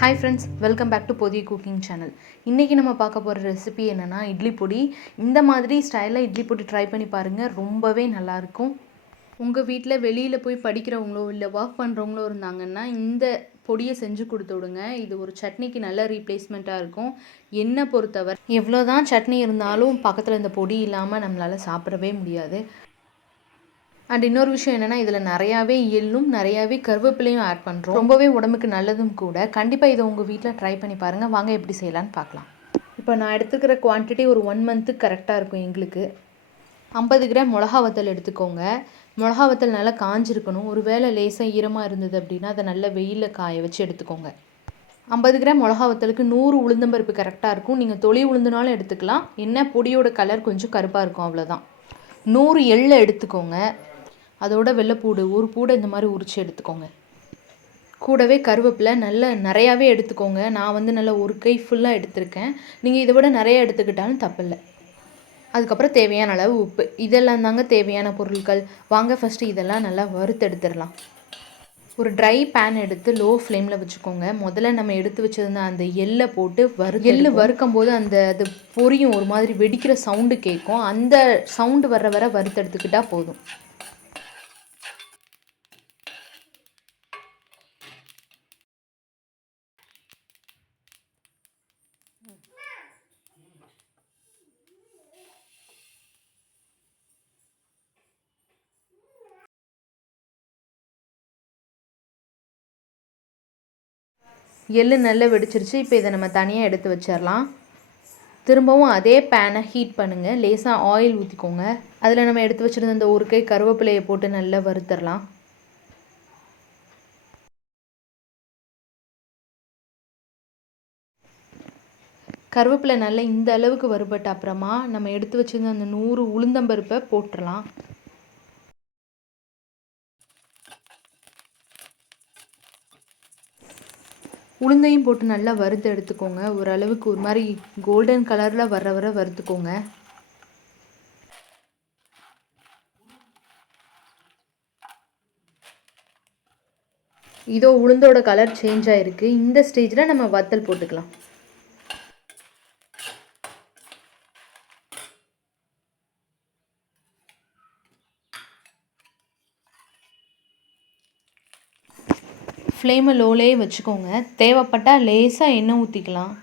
Hi friends, welcome back to Pothiya cooking channel. இன்றைக்கி நம்ம பார்க்க போகிற ரெசிபி என்னென்னா இட்லி பொடி. இந்த மாதிரி ஸ்டைலில் இட்லி பொடி ட்ரை பண்ணி பாருங்கள், ரொம்பவே நல்லாயிருக்கும். உங்கள் வீட்டில் வெளியில் போய் படிக்கிறவங்களோ இல்லை ஒர்க் பண்ணுறவங்களோ இருந்தாங்கன்னா இந்த பொடியை செஞ்சு கொடுத்து விடுங்க. இது ஒரு சட்னிக்கு நல்ல ரீப்ளேஸ்மெண்ட்டாக இருக்கும். என்னை பொறுத்தவரை எவ்வளோ தான் சட்னி இருந்தாலும் பக்கத்தில் இந்த பொடி இல்லாமல் நம்மளால் சாப்பிடவே முடியாது. அண்ட் இன்னொரு விஷயம் என்னென்னா, இதில் நிறையாவே எள்ளும் நிறையாவே கருவேப்பிலையும் ஆட் பண்ணுறோம். ரொம்பவே உடம்புக்கு நல்லதும் கூட. கண்டிப்பாக இதை உங்கள் வீட்டில் ட்ரை பண்ணி பாருங்கள். வாங்க எப்படி செய்யலான்னு பார்க்கலாம். இப்போ நான் எடுத்துக்கிற குவான்டிட்டி ஒரு 1 மந்த்துக்கு கரெக்டாக இருக்கும் எங்களுக்கு. 50 கிராம் மிளகா வத்தல் எடுத்துக்கோங்க. மிளகா வத்தல் நல்லா காஞ்சிருக்கணும். ஒரு வேளை லேசாக ஈரமாக இருந்தது அப்படின்னா அதை நல்லா வெயிலில் காய வச்சு எடுத்துக்கோங்க. 50 கிராம் மிளகா வத்தலுக்கு 100 உளுந்தம்பருப்பு கரெக்டாக இருக்கும். நீங்கள் தொளி உளுந்துனாலும் எடுத்துக்கலாம். என்ன பொடியோட கலர் கொஞ்சம் கருப்பாக இருக்கும், அவ்வளோதான். 100 எள்ளை எடுத்துக்கோங்க. அதோட வெள்ளைப்பூடு ஒரு பூடை இந்த மாதிரி உரித்து எடுத்துக்கோங்க. கூடவே கருவேப்பிலை நிறையாவே எடுத்துக்கோங்க. நான் நல்லா ஒரு கை ஃபுல்லாக எடுத்திருக்கேன். நீங்கள் இதை விட நிறையா எடுத்துக்கிட்டாலும் தப்பில்லை. அதுக்கப்புறம் தேவையான அளவு உப்பு. இதெல்லாம் தாங்க தேவையான பொருட்கள். வாங்க ஃபஸ்ட்டு இதெல்லாம் நல்லா வறுத்து எடுத்துடலாம். ஒரு ட்ரை பேன் எடுத்து லோ ஃப்ளேமில் வச்சுக்கோங்க. முதல்ல நம்ம எடுத்து வச்சுருந்த அந்த எள்ளை போட்டு எள்ளு வறுக்கும் போது அது பொரியும், ஒரு மாதிரி வெடிக்கிற சவுண்டு கேட்கும். அந்த சவுண்டு வர வறுத்து எடுத்துக்கிட்டால் போதும். எள்ளு நல்லா வெடிச்சிருச்சு. இப்போ இதை நம்ம தனியாக எடுத்து வச்சிடலாம். திரும்பவும் அதே பேனை ஹீட் பண்ணுங்கள். லேசாக ஆயில் ஊற்றிக்கோங்க. அதில் நம்ம எடுத்து வச்சுருந்த அந்த ஒரு கை கருவேப்பிலையை போட்டு நல்லா வறுத்துடலாம். கருவேப்பிலை நல்லா இந்த அளவுக்கு வறுபட்ட அப்புறமா நம்ம எடுத்து வச்சுருந்த அந்த 100 உளுந்தம்பருப்பை போட்டுடலாம். உளுந்தையும் போட்டு நல்லா வறுத்து எடுத்துக்கோங்க. ஓரளவுக்கு ஒரு மாதிரி கோல்டன் கலரில் வர வறுத்துக்கோங்க. இதோ உளுந்தோட கலர் சேஞ்ச் ஆகிருக்கு. இந்த ஸ்டேஜில் நம்ம வத்தல் போட்டுக்கலாம். ஃப்ளேமை லோலே வச்சுக்கோங்க. தேவைப்பட்டால் லேசாக எண்ணெய் ஊற்றிக்கலாம்.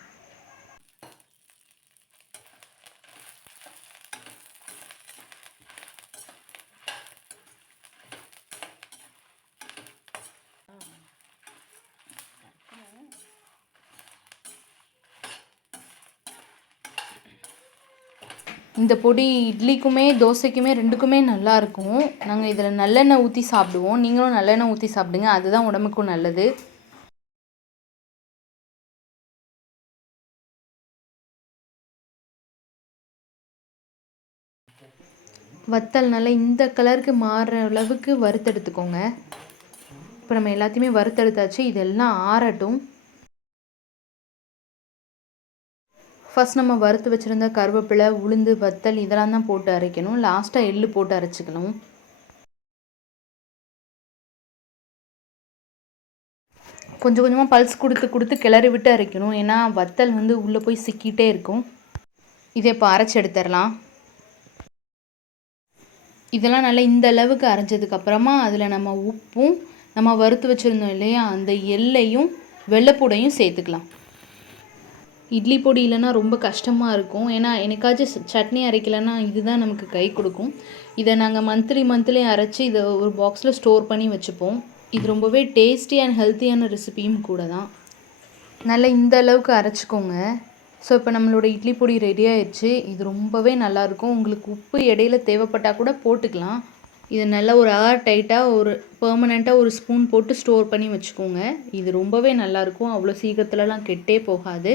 இந்த பொடி இட்லிக்குமே தோசைக்குமே ரெண்டுக்குமே நல்லாயிருக்கும். நாங்கள் இதில் நல்லெண்ணெய் ஊற்றி சாப்பிடுவோம். நீங்களும் நல்லெண்ணெய் ஊற்றி சாப்பிடுங்க, அதுதான் உடம்புக்கும் நல்லது. வத்தல் நல்லா இந்த கலருக்கு மாறுற அளவுக்கு வறுத்தெடுத்துக்கோங்க. இப்போ நம்ம எல்லாத்தையுமே வறுத்தெடுத்தாச்சு. இதெல்லாம் ஆறட்டும். ஃபஸ்ட் நம்ம வறுத்து வச்சுருந்த கருவேப்பிலை, உளுந்து, வத்தல் இதெல்லாம் தான் போட்டு அரைக்கணும். லாஸ்ட்டாக எள்ளு போட்டு அரைச்சிக்கணும். கொஞ்சம் கொஞ்சமாக பல்ஸ் கொடுத்து கிளறி விட்டு அரைக்கணும். ஏன்னா வத்தல் உள்ளே போய் சிக்கிட்டே இருக்கும். இதை இப்போ அரைச்சி எடுத்துடலாம். இதெல்லாம் நல்லா இந்த அளவுக்கு அரைச்சதுக்கப்புறமா அதில் நம்ம உப்பும் நம்ம வறுத்து வச்சுருந்தோம் இல்லையா அந்த எள்ளையும் வெள்ளைப்பூடையும் சேர்த்துக்கலாம். இட்லி பொடி இல்லைன்னா ரொம்ப கஷ்டமாக இருக்கும். ஏன்னா எனக்காச்சும் சட்னி அரைக்கலைன்னா இதுதான் நமக்கு கை கொடுக்கும். இதை நாங்கள் மந்த்லி அரைச்சி இதை ஒரு பாக்ஸில் ஸ்டோர் பண்ணி வச்சுப்போம். இது ரொம்பவே டேஸ்டி அண்ட் ஹெல்த்தியான ரெசிபியும் கூட தான். நல்லா இந்த அளவுக்கு அரைச்சிக்கோங்க. ஸோ இப்போ நம்மளோட இட்லி பொடி ரெடி ஆயிடுச்சு. இது ரொம்பவே நல்லாயிருக்கும். உங்களுக்கு உப்பு இடையில தேவைப்பட்டால் கூட போட்டுக்கலாம். இதை நல்லா ஒரு டைட்டாக ஒரு பெர்மனெண்ட்டாக ஒரு ஸ்பூன் போட்டு ஸ்டோர் பண்ணி வச்சுக்கோங்க. இது ரொம்பவே நல்லாயிருக்கும். அவ்வளோ சீக்கிரத்துலலாம் கெட்டே போகாது.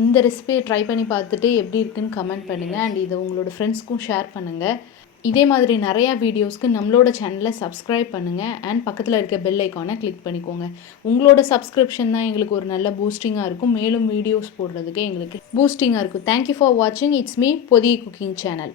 இந்த ரெசிபியை ட்ரை பண்ணி பார்த்துட்டு எப்படி இருக்குன்னு கமெண்ட் பண்ணுங்கள். அண்ட் இதை உங்களோட ஃப்ரெண்ட்ஸ்க்கும் ஷேர் பண்ணுங்கள். இதே மாதிரி நிறையா வீடியோஸ்க்கு நம்மளோட சேனலை சப்ஸ்கிரைப் பண்ணுங்கள். அண்ட் பக்கத்தில் இருக்க பெல் ஐக்கானை கிளிக் பண்ணிக்கோங்க. உங்களோட சப்ஸ்கிரிப்ஷன் தான் எங்களுக்கு ஒரு நல்ல பூஸ்டிங்காக இருக்கும். மேலும் வீடியோஸ் போடுறதுக்கு எங்களுக்கு பூஸ்டிங்காக இருக்கும். தேங்க்யூ ஃபார் வாட்சிங். It's me Pothiya cooking channel.